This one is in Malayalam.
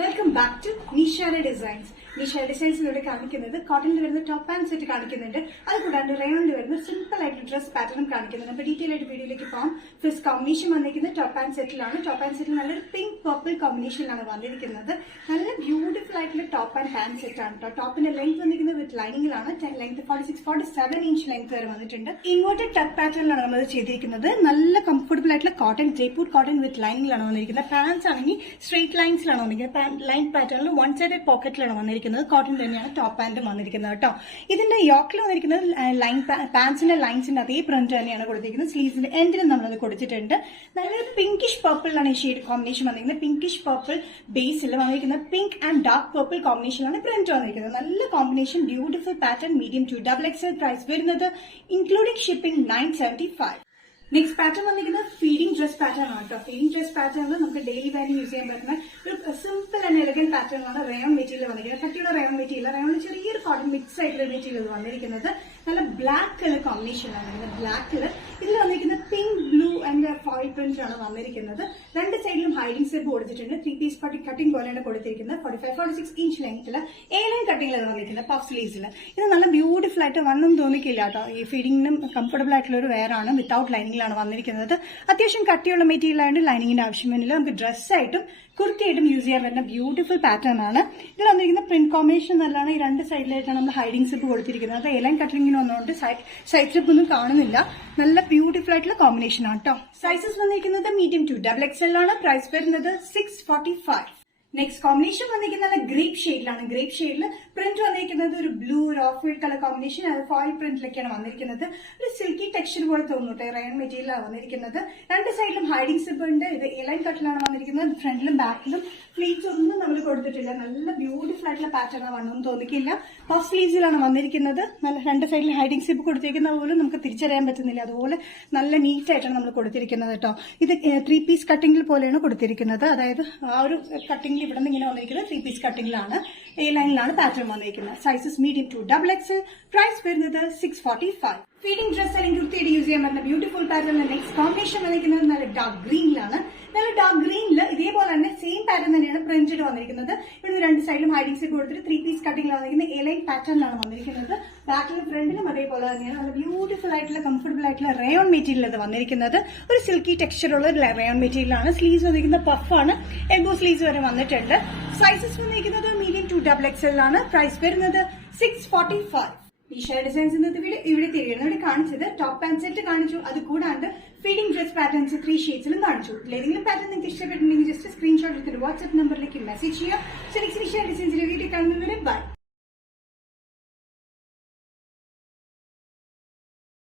Welcome back to Nishara designs. Nishara ഡിസൈൻസിലൂടെ കാണിക്കുന്നത് കോട്ടണിൽ വരുന്ന ടോപ്പ് ആൻഡ് സെറ്റ് കാണിക്കുന്നുണ്ട്. അത് കൂടാണ്ട് റയോണിൽ വരുന്ന സിമ്പിൾ ആയിട്ട് ഡ്രസ് പാറ്റേണും കാണിക്കുന്നുണ്ട്. അപ്പൊ ഡീറ്റെയിൽ ആയിട്ട് വീഡിയോയിലേക്ക് പോകാം. ഫസ്റ്റ് കോമ്പിനേഷൻ വന്നിരിക്കുന്നത് ടോപ്പ് ആൻഡ് സെറ്റിലാണ്. ടോപ്പ് ആൻഡ് സെറ്റിൽ നല്ലൊരു പിങ്ക് പർപ്പിൾ കോമ്പിനേഷനിലാണ് വന്നിരിക്കുന്നത്. നല്ല ബ്യൂട്ടിഫുൾ ആയിട്ടുള്ള ടോപ്പ് ആൻഡ് പാന്റ് സെറ്റ് ആണ് കേട്ടോ. ടോപ്പിന്റെ ലെങ്ത് വന്നിരിക്കുന്നത് വിത്ത് ലൈനിങ്ങിലാണ്. ലെങ്ത് 46-47 ഇഞ്ച് ലെങ്ത് വരെ വന്നിട്ടുണ്ട്. ഇങ്ങോട്ട് ടക്ക് പാറ്റേണിലാണ് നമ്മൾ ചെയ്തിരിക്കുന്നത്. നല്ല കംഫർട്ടബിൾ ആയിട്ടുള്ള കോട്ടൺ ജയ്പൂർ കോട്ടൺ വിത്ത് ലൈനിങ്ങിലാണ് വന്നിരിക്കുന്നത്. പാൻസ് ആണെങ്കിൽ സ്ട്രേറ്റ് ലൈൻസിലാണ് വന്നിരിക്കുന്നത്. ലൈൻ പാറ്റേണിൽ വൺ സൈഡ് പോക്കറ്റിലാണ് വന്നിരിക്കുന്നത്. കോട്ടൺ തന്നെയാണ് ടോപ്പ് പാന്റും വന്നിരിക്കുന്നത് കേട്ടോ. ഇതിന്റെ യോക്കിൽ വന്നിരിക്കുന്നത് ലൈൻ പാൻസിന്റെ ലൈൻസിന്റെ അതേ പ്രിന്റ് തന്നെയാണ് കൊടുത്തിരിക്കുന്നത്. സ്ലീവ്സിന്റെ എൻഡിലും നമ്മളത് കൊടുത്തിട്ടുണ്ട്. നല്ലൊരു പിങ്കിഷ് പർപ്പിളിലാണ് ഈ ഷെയ്ഡ് കോമ്പിനേഷൻ വന്നിരിക്കുന്നത്. പിങ്കിഷ് പർപ്പിൾ ബേസിൽ വന്നിരിക്കുന്ന പിങ്ക് ആൻഡ് ഡാർക്ക് പർപ്പിൾ കോമ്പിനേഷനാണ് പ്രിന്റ് വന്നിരിക്കുന്നത്. നല്ല combination, beautiful pattern, medium to XXL. Price വരുന്നത് ഇൻക്ലൂഡിംഗ് ഷിപ്പിംഗ് 975. നെക്സ്റ്റ് പാറ്റേൺ വന്നിരിക്കുന്നത് ഫീഡിംഗ് ഡ്രസ് പാറ്റേൺ ആണ് കേട്ടോ. ഫീഡിംഗ് ഡ്രസ് പാറ്റേൺ നമുക്ക് ഡെയിലി വെയറിന് യൂസ് ചെയ്യാൻ പറ്റുന്ന ഒരു സിമ്പിൾ ആൻഡ് എലഗന്റ് പാറ്റേൺ ആണ്. റയോൺ മെറ്റീരിയൽ വന്നിരിക്കുന്നത്. കട്ടിയുള്ള റയോൺ മെറ്റീരിയൽ, റയോണിൽ ചെറിയൊരു കോട്ടൺ മിക്സ് ആയിട്ടുള്ള മെറ്റീരിയൽ വന്നിരിക്കുന്നത്. നല്ല ബ്ലാക്ക് കളർ കോമ്പിനേഷനാണ്. ബ്ലാക്ക് കളർ ഇതിൽ വന്നിരിക്കുന്ന pink, blue and foil print ആണ് വന്നിരിക്കുന്നത്. രണ്ട് സൈഡിലും ഹൈഡിംഗ് സെബ് കൊടുത്തിട്ടുണ്ട്. 3 പീസ് കട്ടിംഗ് പോലെയാണ് കൊടുത്തിരിക്കുന്നത്. 45-46 ഇഞ്ച് ലെങ്ത്തിൽ A-line കട്ടിങ്ങിലാണ് വന്നിരിക്കുന്നത്. പഫ് സ്ലീവ്സിൽ ഇത് നല്ല ബ്യൂട്ടിഫുൾ ആയിട്ട് വണ്ണം തോന്നിക്കില്ല കേട്ടോ. ഈ ഫീഡിങ്ങിനും കംഫർട്ടബിൾ ആയിട്ടുള്ള ഒരു വെയർ ആണ്. വിത്തൌട്ട് ലൈനിങ്ങിലാണ് വന്നിരിക്കുന്നത്. അത്യാവശ്യം കട്ടിയുള്ള മെറ്റീരിയൽ ആയതുകൊണ്ട് ലൈനിങ്ങിന്റെ ആവശ്യം വരുന്നില്ല. നമുക്ക് ഡ്രസ്സായിട്ടും കുർത്തിയായിട്ടും യൂസ് ചെയ്യാൻ പറ്റുന്ന ബ്യൂട്ടിഫുൾ പാറ്റേൺ ആണ്. ഇതിൽ വന്നിരിക്കുന്ന പ്രിന്റ് കോമ്പിനേഷൻ നല്ലതാണ്. ഈ രണ്ട് സൈഡിലായിട്ടാണ് നമ്മൾ ഹൈഡിംഗ് സിപ്പ് കൊടുത്തിരിക്കുന്നത്. അത് A-line കട്ടിങ്ങിന് വന്നുകൊണ്ട് സൈഡ് സ്ട്രിപ്പ് ഒന്നും കാണുന്നില്ല. നല്ല ബ്യൂട്ടിഫുൾ ആയിട്ടുള്ള കോമ്പിനേഷൻ ആണ് കേട്ടോ. സൈസസ് വന്നിരിക്കുന്നത് മീഡിയം ടു XXL ആണ്. പ്രൈസ് വരുന്നത് 645. നെക്സ്റ്റ് കോമ്പിനേഷൻ വന്നിരിക്കുന്നത് ഗ്രേപ്പ് ഷെയ്ഡിലാണ്. ഗ്രേപ്പ് ഷെയ്ഡിൽ പ്രിന്റ് വന്നിരിക്കുന്നത് ഒരു ബ്ലൂ, ഒരു ഓഫ് വൈറ്റ് കളർ കോമ്പിനേഷൻ. അത് ഫോയിൽ പ്രിന്റിലൊക്കെയാണ് വന്നിരിക്കുന്നത്. ഒരു സിൽക്കി ടെക്സ്ചർ പോലെ തോന്നുന്നു. റയോൺ മെറ്റീരിയലാണ് വന്നിരിക്കുന്നത്. രണ്ട് സൈഡിലും ഹൈഡിംഗ് സിപ്പ് ഉണ്ട്. ഇത് A-line കട്ടിലാണ് വന്നിരിക്കുന്നത്. ഫ്രണ്ടിലും ബാക്കിലും ഫ്ലീറ്റ്സ് ഒന്നും നമ്മൾ കൊടുത്തിട്ടില്ല. നല്ല ബ്യൂട്ടിഫുൾ ആയിട്ടുള്ള പാറ്റേൺ ആണ്. വണ്ണം തോന്നിക്കില്ല. പഫ് സ്ലീവ്സിലാണ് വന്നിരിക്കുന്നത്. നല്ല രണ്ട് സൈഡിൽ ഹൈഡിംഗ് സിപ്പ് കൊടുത്തിരിക്കുന്നത് പോലും നമുക്ക് തിരിച്ചറിയാൻ പറ്റുന്നില്ല. അതുപോലെ നല്ല നീറ്റ് ആയിട്ടാണ് നമ്മൾ കൊടുത്തിരിക്കുന്നത് കേട്ടോ. ഇത് 3 പീസ് കട്ടിംഗിൽ പോലെയാണ് കൊടുത്തിരിക്കുന്നത്. അതായത് ആ ഒരു കട്ടിംഗിൽ ഇവിടെ നിന്ന് ഇങ്ങനെ വന്നിരിക്കുന്നത് 3 പീസ് കട്ടിംഗിലാണ്. A-lineലാണ് പാറ്റേൺ വന്നിരിക്കുന്നത്. Sizes medium to XXL. Price വരുന്നത് 645. ഫീഡിംഗ് ഡ്രസ് അല്ലെങ്കിൽ കുർത്തിയുടെ യൂസ് ചെയ്യാൻ പറ്റുന്ന ബ്യൂട്ടിഫുൾ പാറ്റേൺ. നെക്സ്റ്റ് കോമ്പിനേഷൻ വന്നിരിക്കുന്നത് നല്ല ഡാർക്ക് ഗ്രീനിലാണ്. നല്ല ഡാർക്ക് ഗ്രീനിൽ ഇതേപോലെ തന്നെ സെയിം പാറ്റേൺ തന്നെയാണ് പ്രിന്റഡ് വന്നിരിക്കുന്നത്. ഇവിടെ രണ്ട് സൈഡിലും ഹൈഡിംഗ് സിപ്പ് കൊടുത്തിട്ട് 3 പീസ് കട്ടിംഗിലാണ് വന്നിരിക്കുന്നത്. A-line പാറ്റേണിലാണ് വന്നിരിക്കുന്നത്. ബാക്കിലും ഫ്രണ്ടിലും അതേപോലെ തന്നെയാണ്. നല്ല ബ്യൂട്ടിഫുൾ ആയിട്ടുള്ള കംഫർട്ടബിൾ ആയിട്ടുള്ള റയോൺ മെറ്റീരിയൽ അത് വന്നിരിക്കുന്നത്. ഒരു സിൽക്കി ടെക്സ്ചർ ഉള്ള റയോൺ മെറ്റീരിയലാണ്. സ്ലീവ്സ് വന്നിരിക്കുന്ന പഫാണ്. എൽബോ സ്ലീവ്സ് വരെ വന്നിട്ടുണ്ട്. സൈസസ് വന്നിരിക്കുന്നത് മീഡിയം ടു XXL ആണ്. പ്രൈസ് വരുന്നത് 645. നിഷാര ഡിസൈൻസ് ഇന്നത്തെ വീഡിയോ ഇവിടെ തിരികെ ഇവിടെ കാണിച്ചത് ടോപ്പ് ആൻഡ് സെറ്റ് കാണിച്ചു. അത് കൂടാണ്ട് ഫീഡിംഗ് ഡ്രസ് പാറ്റേൺസ് 3 ഷെയ്ഡ്സിലും കാണിച്ചു. ഏതെങ്കിലും പാറ്റേൺ നിങ്ങൾക്ക് ഇഷ്ടപ്പെട്ടിട്ടുണ്ടെങ്കിൽ ജസ്റ്റ് സ്ക്രീൻഷോട്ട് എടുത്തിട്ട് വാട്സ്ആപ്പ് നമ്പറിലേക്ക് മെസ്സേജ് ചെയ്യുക. നെക്സ്റ്റ് നിഷാര ഡിസൈൻസിലെ വീഡിയോ കാണുന്നവരെ ബൈ.